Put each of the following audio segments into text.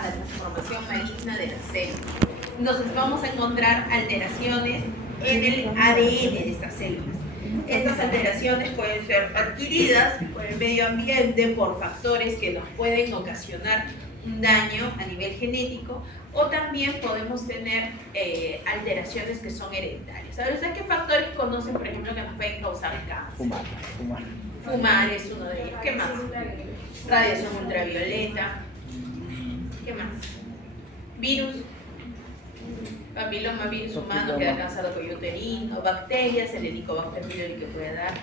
a la transformación maligna de las células. Entonces vamos a encontrar alteraciones en el ADN de estas células. Estas alteraciones pueden ser adquiridas por el medio ambiente, por factores que nos pueden ocasionar un daño a nivel genético, o también podemos tener alteraciones que son hereditarias. Ahora, ¿ustedes qué factores conocen, por ejemplo, que nos pueden causar cáncer? Fumar es uno de ellos. ¿Qué más? Radiación ultravioleta. ¿Qué más? Virus. Papiloma virus humano que da cáncer de cuello uterino, bacterias, el Helicobacter pylori que puede dar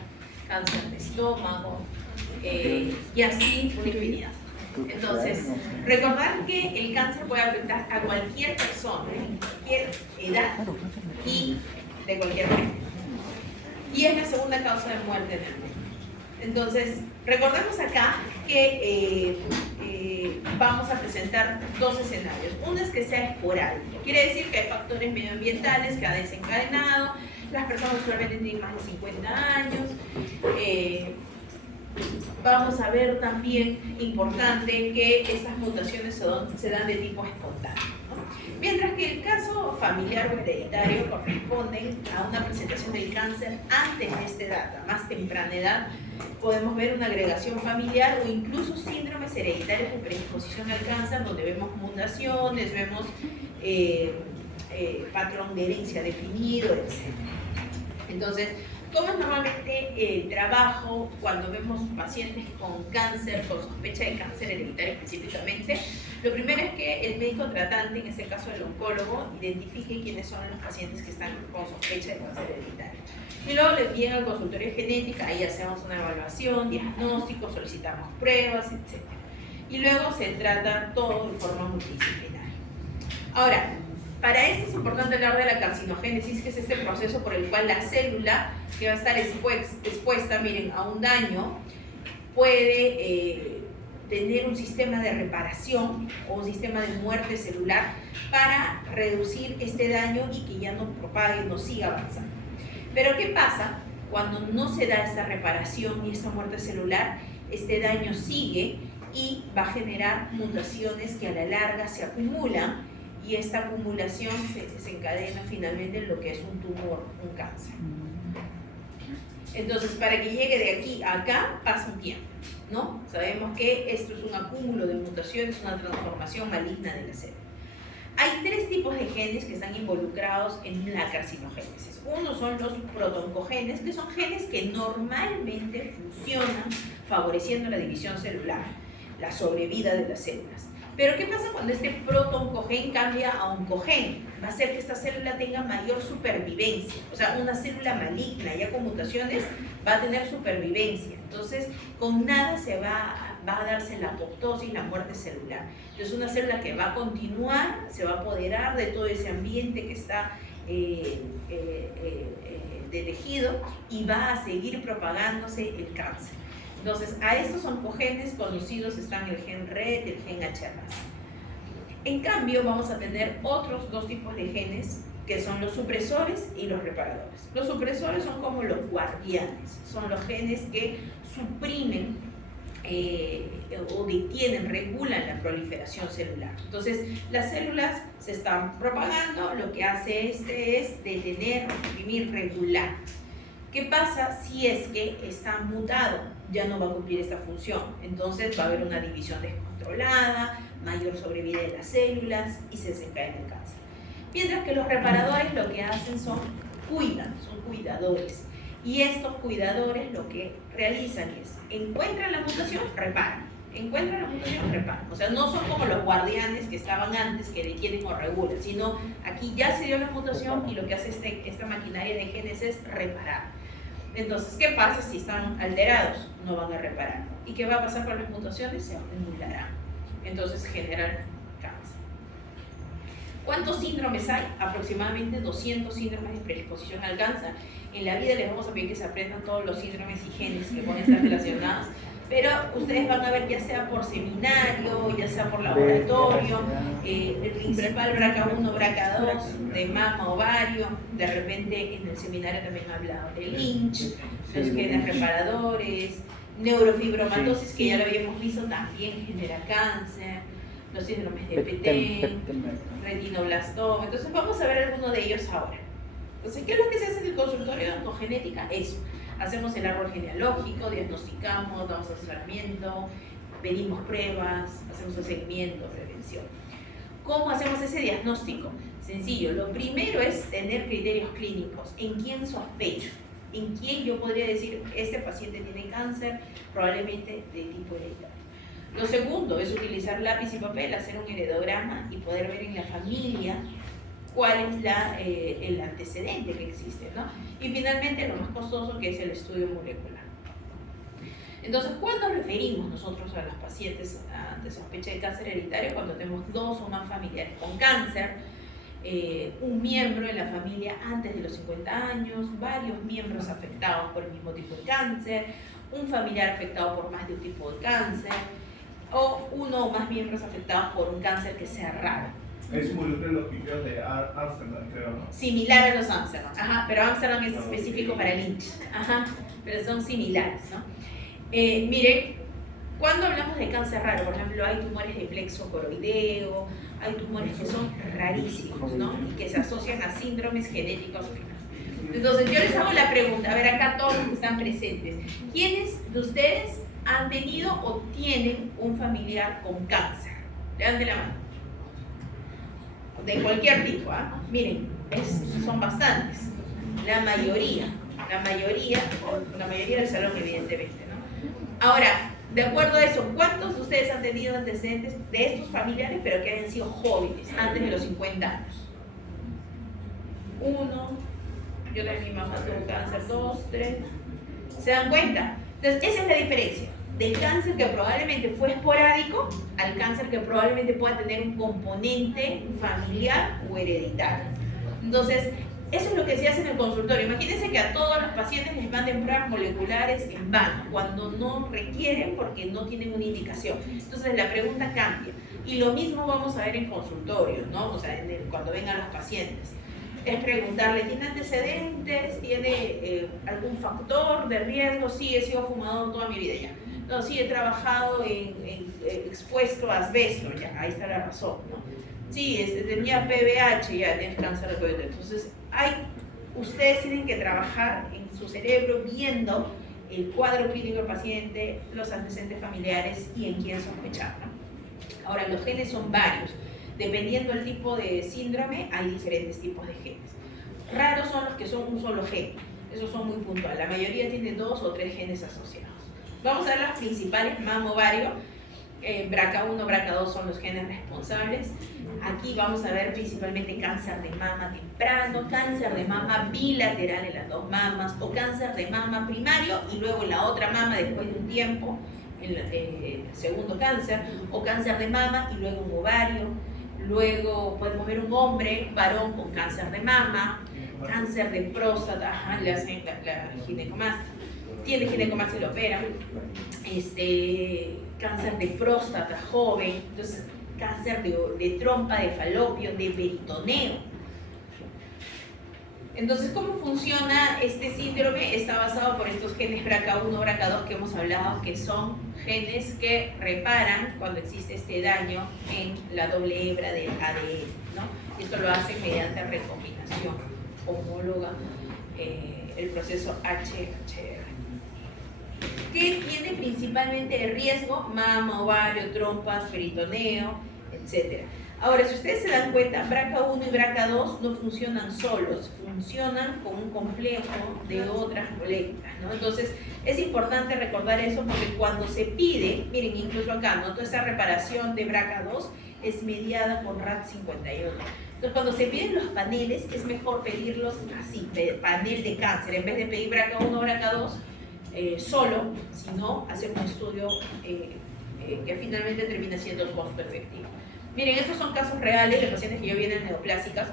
cáncer de estómago, y así una infinidad. Entonces, recordar que el cáncer puede afectar a cualquier persona, en cualquier edad y de cualquier género. Y es la segunda causa de muerte en el mundo. Entonces, recordemos acá que vamos a presentar dos escenarios. Uno es que sea esporádico. Quiere decir que hay factores medioambientales que ha desencadenado. Las personas usualmente tienen más de 50 años. Vamos a ver también, importante, que estas mutaciones se dan de tipo espontáneo, ¿no? Mientras que el caso familiar o hereditario corresponden a una presentación del cáncer antes de esta edad, a más temprana edad. Podemos ver una agregación familiar o incluso síndromes hereditarios de predisposición al cáncer, donde vemos mutaciones, vemos patrón de herencia definido, etc. Entonces, ¿cómo es normalmente el trabajo cuando vemos pacientes con cáncer, con sospecha de cáncer hereditario específicamente? Lo primero es que el médico tratante, en este caso el oncólogo, identifique quiénes son los pacientes que están con sospecha de cáncer hereditario. Y luego le envían al consultorio de genética, ahí hacemos una evaluación, diagnóstico, solicitamos pruebas, etc. Y luego se trata todo de forma multidisciplinaria. Ahora, para esto es importante hablar de la carcinogénesis, que es este proceso por el cual la célula que va a estar expuesta, miren, a un daño, puede tener un sistema de reparación o un sistema de muerte celular para reducir este daño y que ya no propague, no siga avanzando. Pero ¿qué pasa cuando no se da esta reparación y esta muerte celular? Este daño sigue y va a generar mutaciones que a la larga se acumulan, y esta acumulación se desencadena finalmente en lo que es un tumor, un cáncer. Entonces, para que llegue de aquí a acá pasa un tiempo, ¿no? Sabemos que esto es un acúmulo de mutaciones, una transformación maligna de la célula. Hay tres tipos de genes que están involucrados en la carcinogénesis. Uno son los protoncogenes, que son genes que normalmente funcionan favoreciendo la división celular, la sobrevida de las células. Pero ¿qué pasa cuando este protoncogen cambia a oncogen? Va a hacer que esta célula tenga mayor supervivencia. O sea, una célula maligna ya con mutaciones va a tener supervivencia. Entonces, con nada va a darse la apoptosis, la muerte celular. Entonces, una célula que va a continuar, se va a apoderar de todo ese ambiente que está de tejido, y va a seguir propagándose el cáncer. Entonces, a estos oncogenes conocidos están el gen RET y el gen HRAS. En cambio, vamos a tener otros dos tipos de genes, que son los supresores y los reparadores. Los supresores son como los guardianes, son los genes que suprimen o detienen, regulan la proliferación celular. Entonces, las células se están propagando, lo que hace este es detener, suprimir, regular. ¿Qué pasa si es que está mutado? Ya no va a cumplir esta función. Entonces va a haber una división descontrolada, mayor sobrevida de las células y se desencadena el cáncer. Mientras que los reparadores lo que hacen son cuidadores. Y estos cuidadores lo que realizan es, encuentran la mutación, reparan. Encuentran la mutación, reparan. O sea, no son como los guardianes que estaban antes, que detienen o regulan, sino aquí ya se dio la mutación y lo que hace esta maquinaria de genes es reparar. Entonces, ¿qué pasa si están alterados? No van a reparar. ¿Y qué va a pasar con las mutaciones? Se acumularán. Entonces, generan cáncer. ¿Cuántos síndromes hay? Aproximadamente 200 síndromes de predisposición al cáncer. En la vida les vamos a pedir que se aprendan todos los síndromes y genes que pueden estar relacionados, pero ustedes van a ver, ya sea por seminario, ya sea por laboratorio, el principal BRCA1, BRCA2, de mama, ovario, de repente en el seminario también hablaba de Lynch, los genes reparadores, neurofibromatosis, que ya lo habíamos visto, también genera cáncer, los síndromes de Petén, retinoblastoma. Entonces vamos a ver algunos de ellos ahora. Entonces, ¿qué es lo que se hace en el consultorio de oncogenética? Eso. Hacemos el árbol genealógico, diagnosticamos, damos asesoramiento, pedimos pruebas, hacemos el seguimiento, prevención. ¿Cómo hacemos ese diagnóstico? Sencillo. Lo primero es tener criterios clínicos. ¿En quién sospecho? ¿En quién yo podría decir, este paciente tiene cáncer, probablemente de tipo hereditario? Lo segundo es utilizar lápiz y papel, hacer un heredograma y poder ver en la familia cuál es el antecedente que existe, ¿no? Y finalmente lo más costoso, que es el estudio molecular. Entonces, ¿cuándo referimos nosotros a los pacientes ante sospecha de cáncer hereditario? Cuando tenemos 2 o más familiares con cáncer, un miembro en la familia antes de los 50 años, varios miembros afectados por el mismo tipo de cáncer, un familiar afectado por más de un tipo de cáncer, o 1 o más miembros afectados por un cáncer que sea raro. Es similar a los quimios de Amsterdam, creo, ¿no? Similar a los Amsterdam, ajá, pero Amsterdam es específico para Lynch, ajá, pero son similares, ¿no? Miren, cuando hablamos de cáncer raro, por ejemplo, hay tumores de plexo coroideo, hay tumores que son rarísimos, ¿no? Y que se asocian a síndromes genéticos raros. Entonces, yo les hago la pregunta, a ver, acá todos los que están presentes, ¿quiénes de ustedes han tenido o tienen un familiar con cáncer? Levanten la mano. De cualquier tipo, ¿ah? Miren, son bastantes. La mayoría del salón, evidentemente, ¿no? Ahora, de acuerdo a eso, ¿cuántos de ustedes han tenido antecedentes de estos familiares, pero que hayan sido jóvenes, antes de los 50 años? 1, yo también, mi mamá tuvo cáncer, 2, 3. ¿Se dan cuenta? Entonces, esa es la diferencia del cáncer que probablemente fue esporádico al cáncer que probablemente pueda tener un componente familiar o hereditario. Entonces, eso es lo que se hace en el consultorio. Imagínense que a todos los pacientes les manden pruebas moleculares en vano, cuando no requieren porque no tienen una indicación. Entonces la pregunta cambia. Y lo mismo vamos a ver en consultorio, ¿no? O sea, cuando vengan los pacientes. Es preguntarle, ¿tiene antecedentes? ¿Tiene algún factor de riesgo? Sí, he sido fumador toda mi vida ya. No, sí, he trabajado expuesto a asbesto, ya, ahí está la razón, ¿no? Sí, tenía PBH, ya tienes cáncer de cuello. Entonces, ustedes tienen que trabajar en su cerebro viendo el cuadro clínico del paciente, los antecedentes familiares y en quién sospechar, ¿no? Ahora, los genes son varios. Dependiendo del tipo de síndrome, hay diferentes tipos de genes. Raros son los que son un solo gen. Esos son muy puntuales. La mayoría tiene 2 o 3 genes asociados. Vamos a ver las principales, mama, ovario. BRCA1, BRCA2 son los genes responsables. Aquí vamos a ver principalmente cáncer de mama temprano, cáncer de mama bilateral en las 2 mamas, o cáncer de mama primario y luego en la otra mama después de un tiempo, en el segundo cáncer, o cáncer de mama y luego un ovario. Luego podemos ver un hombre, varón con cáncer de mama, cáncer de próstata, le hacen la ginecomastia. Tiene ginecomastia y lo operan, cáncer de próstata joven, entonces cáncer de trompa, de falopio, de peritoneo. Entonces, ¿cómo funciona este síndrome? Está basado por estos genes BRCA1, BRCA2 que hemos hablado, que son genes que reparan cuando existe este daño en la doble hebra del ADN, ¿no? Esto lo hacen mediante recombinación homóloga, el proceso HHR. ¿Qué tiene principalmente de riesgo? Mama, ovario, trompas, peritoneo, etc. Ahora, si ustedes se dan cuenta, BRCA1 y BRCA2 no funcionan solos, funcionan con un complejo de otras moléculas, ¿no? Entonces, es importante recordar eso porque cuando se pide, miren, incluso acá, ¿no? Toda esa reparación de BRCA2 es mediada por RAD51. Entonces, cuando se piden los paneles, es mejor pedirlos así, panel de cáncer, en vez de pedir BRCA1 o BRCA2, solo, sino hacer un estudio que finalmente termina siendo el costo efectivo. Miren, estos son casos reales de pacientes que yo vienen neoplásicas,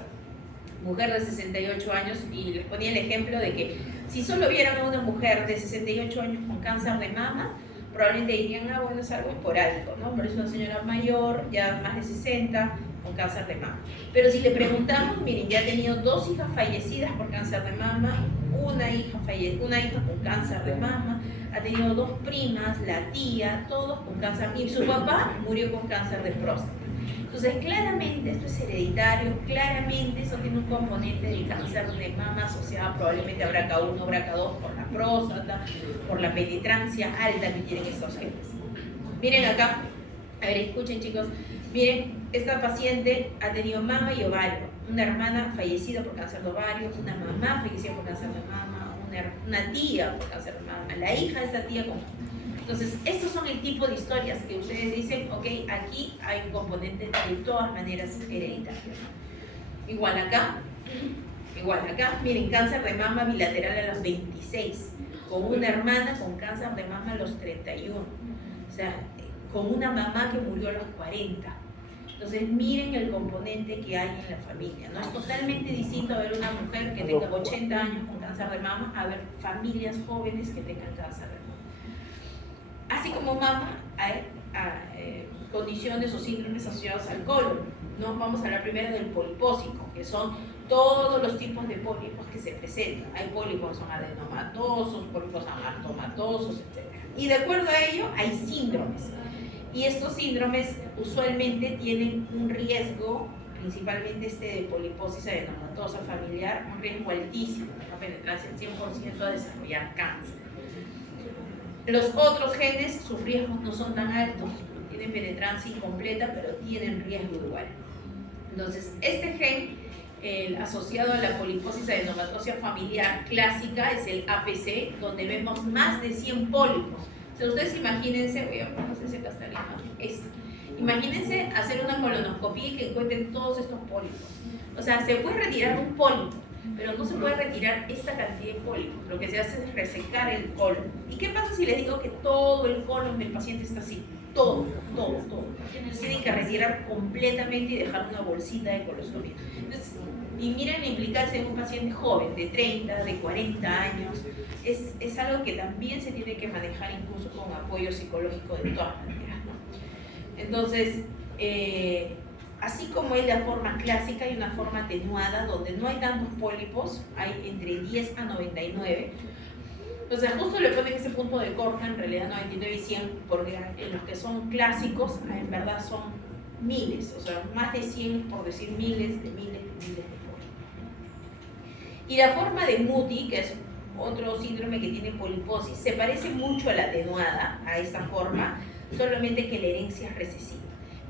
mujer de 68 años, y les ponía el ejemplo de que si solo vieran a una mujer de 68 años con cáncer de mama, probablemente dirían, bueno, es algo esporádico, ¿no? Pero es una señora mayor, ya más de 60, con cáncer de mama. Pero si le preguntamos, miren, ya ha tenido 2 hijas fallecidas por cáncer de mama, una hija con cáncer de mama, ha tenido 2 primas, la tía, todos con cáncer, y su papá murió con cáncer de próstata. Entonces, claramente esto es hereditario, claramente eso tiene un componente de cáncer de mama asociado probablemente a BRCA1, BRCA2 por la próstata, por la penetrancia alta que tienen estos genes. Miren acá, a ver, escuchen chicos, miren, esta paciente ha tenido mama y ovario, una hermana fallecida por cáncer de ovario, una mamá fallecida por cáncer de mama, una tía por cáncer de mama, la hija de esa tía con... Entonces, estos son el tipo de historias que ustedes dicen, ok, aquí hay un componente de todas maneras hereditario. Igual acá, miren, cáncer de mama bilateral a los 26, con una hermana con cáncer de mama a los 31, o sea, con una mamá que murió a los 40. Entonces, miren el componente que hay en la familia, ¿no? Es totalmente distinto a ver una mujer que tenga 80 años con cáncer de mama a ver familias jóvenes que tengan cáncer de mama. Así como mama, hay condiciones o síndromes asociados al colon, ¿no? Vamos a hablar primero del polipósico, que son todos los tipos de pólipos que se presentan. Hay pólipos que son adenomatosos, pólipos amartomatosos, etc. Y de acuerdo a ello, hay síndromes. Y estos síndromes usualmente tienen un riesgo, principalmente de poliposis adenomatosa familiar, un riesgo altísimo, una penetrancia del 100% a desarrollar cáncer. Los otros genes, sus riesgos no son tan altos, tienen penetrancia incompleta, pero tienen riesgo igual. Entonces, este gen asociado a la poliposis adenomatosa familiar clásica es el APC, donde vemos más de 100 pólipos. O sea, ustedes imagínense, no sé si acá está la imagen, imagínense hacer una colonoscopia y que encuentren todos estos pólipos. O sea, se puede retirar un pólipo, pero no se puede retirar esta cantidad de pólipos. Lo que se hace es resecar el colon. ¿Y qué pasa si les digo que todo el colon del paciente está así? Todo. Entonces tienen que retirar completamente y dejar una bolsita de colostomía. Entonces, y miren la implicancia de un paciente joven, de 30, de 40 años. Es algo que también se tiene que manejar incluso con apoyo psicológico de todas maneras, ¿no? Entonces, así como es la forma clásica, hay una forma atenuada donde no hay tantos pólipos, hay entre 10 a 99. O sea, justo le ponen ese punto de corte, en realidad 99 y 100, porque en los que son clásicos, en verdad son miles, o sea, más de 100, por decir miles de pólipos. Y la forma de Moody, que es otro síndrome que tiene poliposis, se parece mucho a la atenuada, a esta forma, solamente que la herencia es recesiva.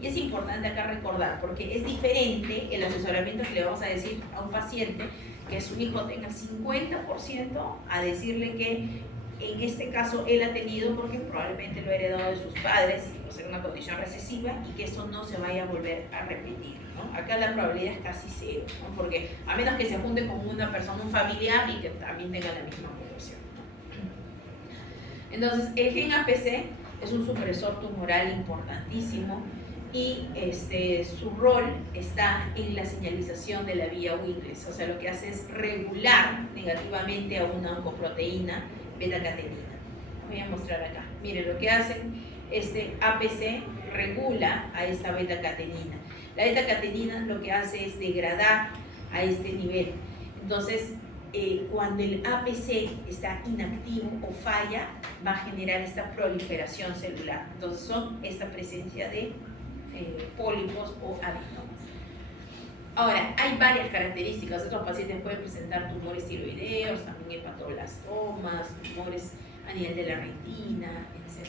Y es importante acá recordar, porque es diferente el asesoramiento que le vamos a decir a un paciente que su hijo tenga 50% a decirle que en este caso él ha tenido porque probablemente lo ha heredado de sus padres, o sea, una condición recesiva y que eso no se vaya a volver a repetir, ¿no? Acá la probabilidad es casi cero, ¿no? Porque a menos que se junte con una persona, un familiar y que también tenga la misma mutación, ¿no? Entonces, el gen APC es un supresor tumoral importantísimo y su rol está en la señalización de la vía Willis, o sea, lo que hace es regular negativamente a una oncoproteína beta-catenina. Voy a mostrar acá. Miren, lo que hace este APC regula a esta beta-catenina. La beta-catenina lo que hace es degradar a este nivel. Entonces, cuando el APC está inactivo o falla, va a generar esta proliferación celular. Entonces, son esta presencia de pólipos o adenomas. Ahora, hay varias características. Estos pacientes pueden presentar tumores tiroideos, también hepatoblastomas, tumores a nivel de la retina, etc.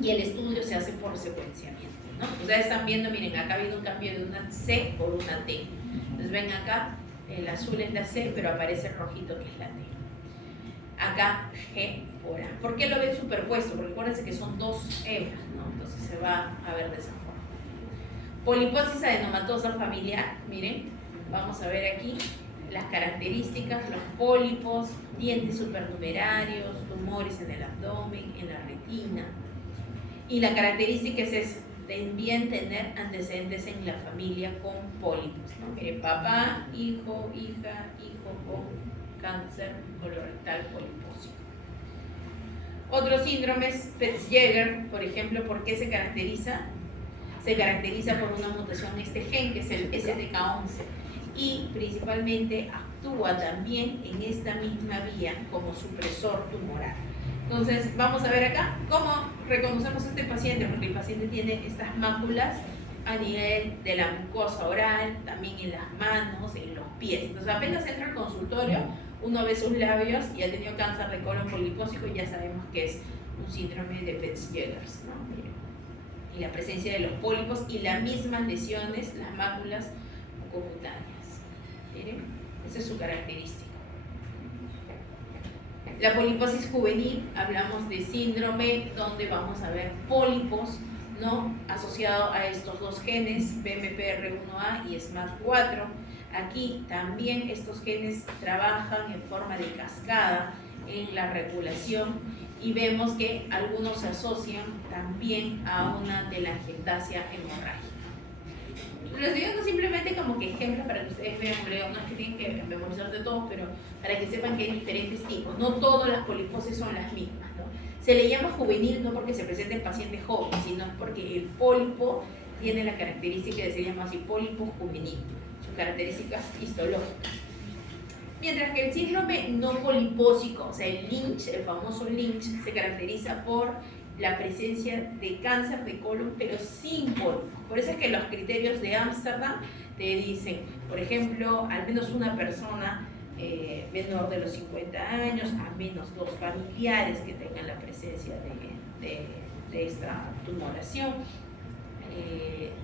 Y el estudio se hace por secuenciamiento, ¿no? Ustedes están viendo, miren, acá ha habido un cambio de una C por una T. Entonces ven acá, el azul es la C, pero aparece el rojito que es la T. Acá G por A. ¿Por qué lo ven superpuesto? Porque acuérdense que son dos hebras, ¿no? Entonces se va a ver de esa forma. Poliposis adenomatosa familiar, miren, vamos a ver aquí las características, los pólipos, dientes supernumerarios, tumores en el abdomen, en la retina. Y la característica es también tener antecedentes en la familia con pólipos, ¿no? Miren, papá, hijo, hija, hijo con cáncer colorectal polipósico. Otros síndromes, Peutz-Jeghers, por ejemplo, ¿por qué se caracteriza? Se caracteriza por una mutación en este gen, que es el STK11, y principalmente actúa también en esta misma vía como supresor tumoral. Entonces, vamos a ver acá cómo reconocemos a este paciente, porque el paciente tiene estas máculas a nivel de la mucosa oral, también en las manos, en los pies. Entonces apenas entra al consultorio, uno ve sus labios y ha tenido cáncer de colon polipósico y ya sabemos que es un síndrome de Betz-Jeghers, ¿no? Y la presencia de los pólipos y las mismas lesiones, las máculas mucocutáneas. Miren, esa es su característica. La poliposis juvenil, hablamos de síndrome donde vamos a ver pólipos, ¿no? Asociado a estos dos genes, BMPR1A y SMAD4. Aquí también estos genes trabajan en forma de cascada en la regulación y vemos que algunos se asocian también a una telangiectasia hemorrágica. Los digo simplemente como que ejemplos para que ustedes vean, no es que tienen que memorizar de todo, pero para que sepan que hay diferentes tipos. No todas las poliposis son las mismas, ¿no? Se le llama juvenil no porque se presente en pacientes jóvenes, sino porque el pólipo tiene la característica de se llama así pólipo juvenil, sus características histológicas. Mientras que el síndrome no polipósico, o sea, el Lynch, el famoso Lynch, se caracteriza por la presencia de cáncer de colon, pero sin pólipos. Por eso es que los criterios de Ámsterdam te dicen, por ejemplo, al menos una persona menor de los 50 años, a menos 2 familiares que tengan la presencia de esta tumoración,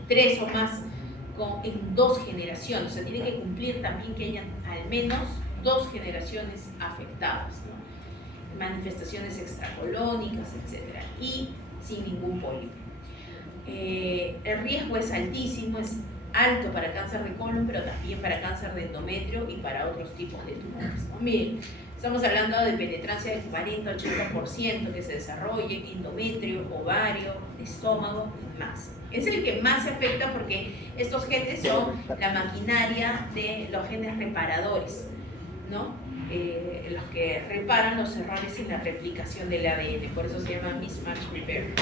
3 o más en 2 generaciones. O sea, tiene que cumplir también que hayan al menos 2 generaciones afectadas, ¿no? Manifestaciones extracolónicas, etc. Y sin ningún pólipo. El riesgo es altísimo, es alto para cáncer de colon, pero también para cáncer de endometrio y para otros tipos de tumores, ¿no? Miren, estamos hablando de penetrancia del 40-80% que se desarrolle en endometrio, ovario, estómago y más. Es el que más se afecta porque estos genes son la maquinaria de los genes reparadores, ¿no? Los que reparan los errores en la replicación del ADN, por eso se llama mismatch repair.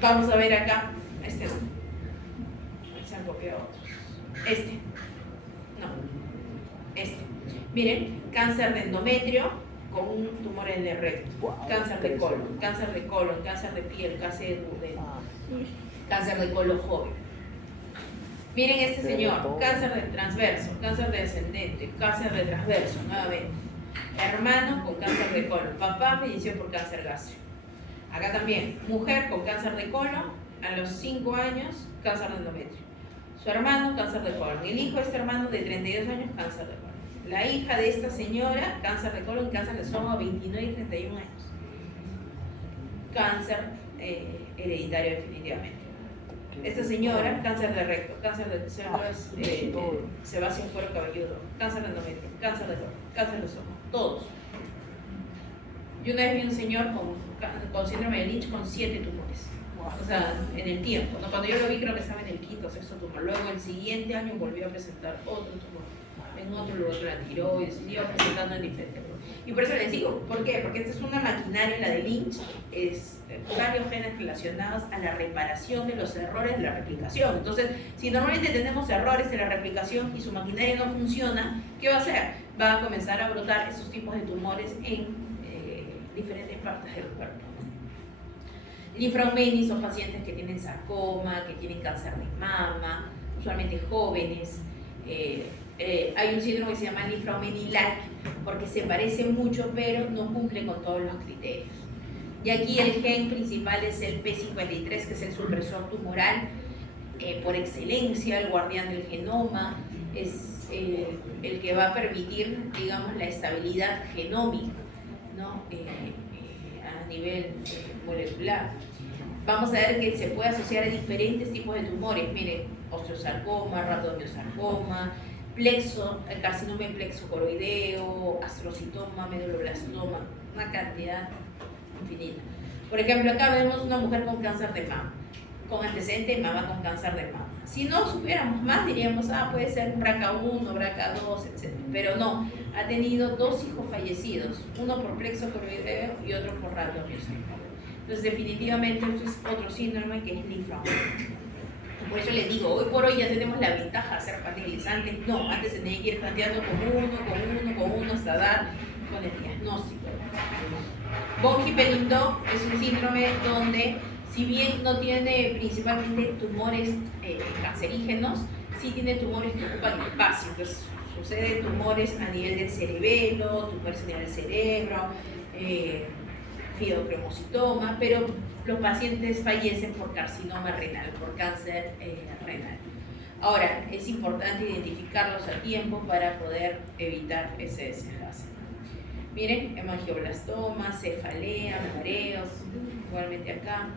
Vamos a ver acá, este no, se han copiado otros. No, Miren, cáncer de endometrio con un tumor en el recto, cáncer de colon, cáncer de piel, cáncer de duodeno, cáncer de colon joven. Miren este señor, cáncer de transverso, cáncer de descendente, cáncer de transverso, nuevamente. Hermano con cáncer de colon, papá falleció por cáncer gástrico. Acá también, mujer con cáncer de colon, a los 5 años, cáncer de endometrio. Su hermano, cáncer de colon. El hijo de este hermano de 32 años, cáncer de colon. La hija de esta señora, cáncer de colon, cáncer de estómago, 29 y 31 años. Cáncer hereditario definitivamente. Esta señora, cáncer de recto, cáncer de células sebáceo en cuero cabelludo, cáncer de endometrio, cáncer de colon, cáncer de estómago, todos. Yo una vez vi un señor con síndrome de Lynch con 7 tumores. O sea, en el tiempo, ¿no? Cuando yo lo vi creo que estaba en el 5º o 6º tumor. Luego el siguiente año volvió a presentar otro tumor. En otro lugar la tiroides, iba presentando en diferentes. Y por eso les digo, ¿por qué? Porque esta es una maquinaria, la de Lynch, es varios genes relacionados a la reparación de los errores de la replicación. Entonces, si normalmente tenemos errores en la replicación y su maquinaria no funciona, ¿qué va a hacer? Va a comenzar a brotar esos tipos de tumores en diferentes partes del cuerpo. Linfraumeni son pacientes que tienen sarcoma, que tienen cáncer de mama, usualmente jóvenes. Hay un síndrome que se llama Linfraumeni-like porque se parece mucho pero no cumple con todos los criterios. Y aquí el gen principal es el P53, que es el supresor tumoral por excelencia, el guardián del genoma, es el que va a permitir, digamos, la estabilidad genómica, ¿no? A nivel molecular. Vamos a ver que se puede asociar a diferentes tipos de tumores. Miren, osteosarcoma, rhabdomyosarcoma, carcinoma en plexo coroideo, astrocitoma, meduloblastoma, una cantidad infinita. Por ejemplo, acá vemos una mujer con cáncer de mama, con antecedente de mama con cáncer de mama. Si no supiéramos más, diríamos, puede ser BRCA1, BRCA2, etc. Pero no, ha tenido 2 hijos fallecidos, uno por plexo coroideo y otro por rhabdomyosarcoma. Entonces, definitivamente, esto es otro síndrome que es linfoma. Por eso les digo, hoy por hoy ya tenemos la ventaja de hacer paneles. Antes se tenía que ir planteando con uno, hasta dar con el diagnóstico. Von Hippel-Lindau es un síndrome donde Si bien no tiene principalmente tumores cancerígenos, sí tiene tumores que ocupan espacio. Entonces, sucede tumores a nivel del cerebelo, tumores a nivel del cerebro, fibrocromocitoma, pero los pacientes fallecen por carcinoma renal, por cáncer renal. Ahora, es importante identificarlos a tiempo para poder evitar ese desenlace. Miren, hemangioblastoma, cefalea, mareos, igualmente acá,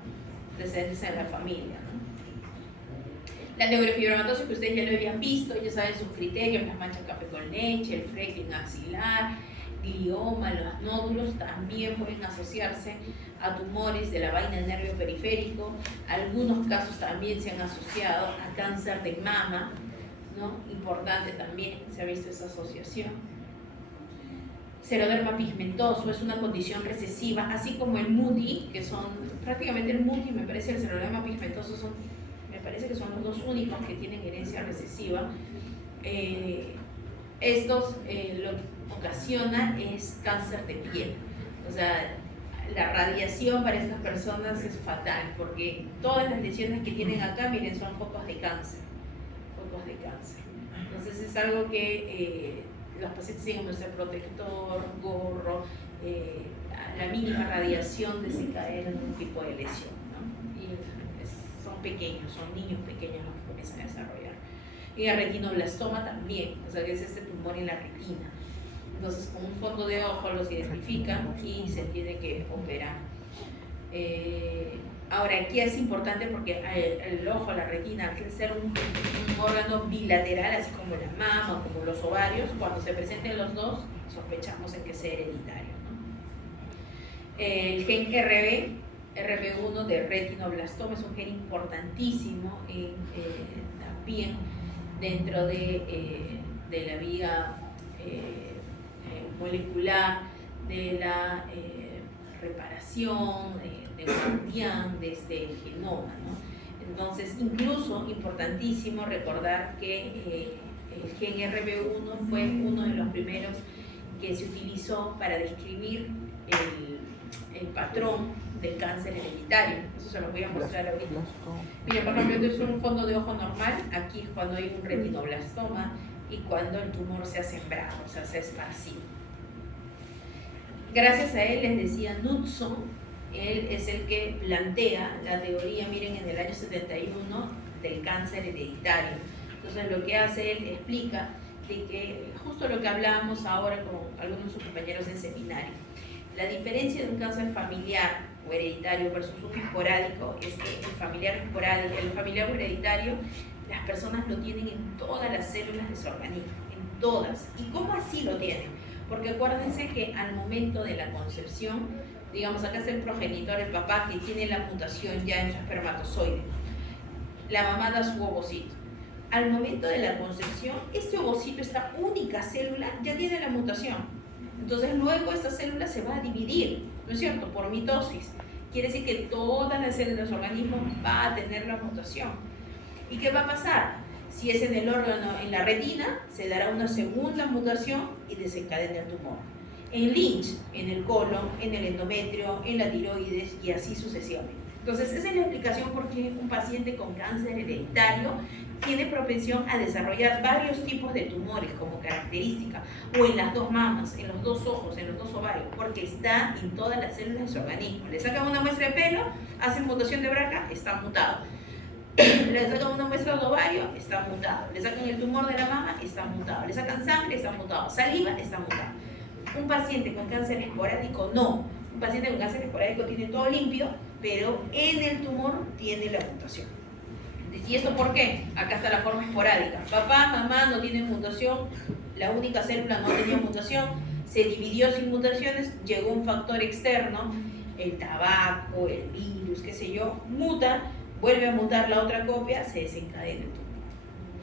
antecedentes en la familia, ¿no? La neurofibromatosis que ustedes ya lo habían visto, ya saben sus criterios, las manchas café con leche, el freckling axilar, glioma, los nódulos también pueden asociarse a tumores de la vaina del nervio periférico. Algunos casos también se han asociado a cáncer de mama, ¿no? Importante también, se ha visto esa asociación. Seroderma pigmentoso es una condición recesiva, así como el MUTI, que son prácticamente el MUTI, me parece, el seroderma pigmentoso me parece que son los dos únicos que tienen herencia recesiva. Estos lo que ocasiona es cáncer de piel. O sea, la radiación para estas personas es fatal, porque todas las lesiones que tienen acá, miren, son focos de cáncer. Focos de cáncer. Entonces es algo que los pacientes tienen que usar protector, gorro, la mínima radiación desencadena un tipo de lesión, ¿no? Y son pequeños, son niños pequeños los que comienzan a desarrollar. Y el retinoblastoma también, o sea que es este tumor en la retina. Entonces con un fondo de ojo los identifican y se tiene que operar. Ahora aquí es importante porque el ojo, la retina, al ser un órgano bilateral, así como la mama, como los ovarios, cuando se presenten los dos, sospechamos en que sea hereditario, ¿no? El gen RB1 de retinoblastoma es un gen importantísimo también dentro de la vía molecular, de la reparación, del guardián de este genoma, ¿no? Entonces, incluso importantísimo recordar que el gen RB1 fue uno de los primeros que se utilizó para describir el patrón del cáncer hereditario. Eso se lo voy a mostrar ahorita. Miren, por ejemplo, esto es un fondo de ojo normal. Aquí es cuando hay un retinoblastoma y cuando el tumor se ha sembrado, o sea, se ha esparcido. Gracias a él, les decía Knudson, él es el que plantea la teoría, miren, en el año 71 del cáncer hereditario. Entonces lo que hace él explica de que justo lo que hablábamos ahora con algunos de sus compañeros en seminario, la diferencia de un cáncer familiar o hereditario versus un esporádico es que el familiar o hereditario, las personas lo tienen en todas las células de su organismo, en todas. ¿Y cómo así lo tienen? Porque acuérdense que al momento de la concepción, digamos, acá está el progenitor, el papá, que tiene la mutación ya en su espermatozoide. La mamá da su ovocito. Al momento de la concepción, este ovocito, esta única célula, ya tiene la mutación. Entonces luego esta célula se va a dividir, ¿no es cierto?, por mitosis. Quiere decir que todas las células de su organismo va a tener la mutación. ¿Y qué va a pasar? Si es en el órgano, en la retina, se dará una segunda mutación y desencadena el tumor. En Lynch, en el colon, en el endometrio, en la tiroides y así sucesivamente. Entonces, esa es la explicación por qué un paciente con cáncer hereditario tiene propensión a desarrollar varios tipos de tumores como característica, o en las dos mamas, en los dos ojos, en los dos ovarios, porque está en todas las células de su organismo. Le sacan una muestra de pelo, hacen mutación de BRCA, está mutado. Le sacan una muestra de ovario, está mutado. Le sacan el tumor de la mama, está mutado. Le sacan sangre, está mutado. Saliva, está mutado. Un paciente con cáncer esporádico, no. Un paciente con cáncer esporádico tiene todo limpio, pero en el tumor tiene la mutación. ¿Y esto por qué? Acá está la forma esporádica. Papá, mamá no tienen mutación, la única célula no tenía mutación, se dividió sin mutaciones, llegó un factor externo, el tabaco, el virus, qué sé yo, muta, vuelve a mutar la otra copia, se desencadena el tumor.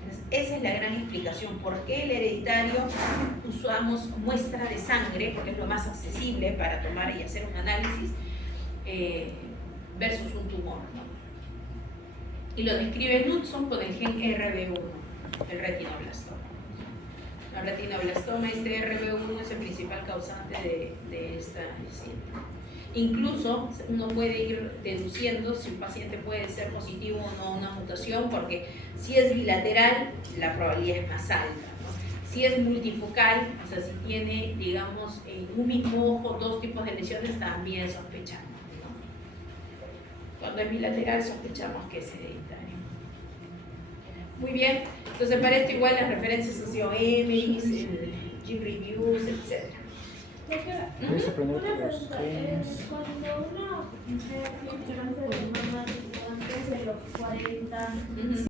Entonces, esa es la gran explicación. ¿Por qué el hereditario usamos muestra de sangre? Porque es lo más accesible para tomar y hacer un análisis versus un tumor, ¿no? Y lo describe Knudson con el gen RB1, el retinoblastoma. El retinoblastoma, este RB1 es el principal causante de esta lesión. Incluso uno puede ir deduciendo si un paciente puede ser positivo o no a una mutación, porque si es bilateral, la probabilidad es más alta, ¿no? Si es multifocal, o sea, si tiene, digamos, en un mismo ojo dos tipos de lesiones, también sospechamos, ¿no? Cuando es bilateral, sospechamos que es hereditario. Muy bien, entonces para esto igual las referencias han sido EMIS, Gene Reviews, etc. ¿Puedes aprender Una los pregunta, genes? cuando una mujer tiene cáncer de mama antes de los 40,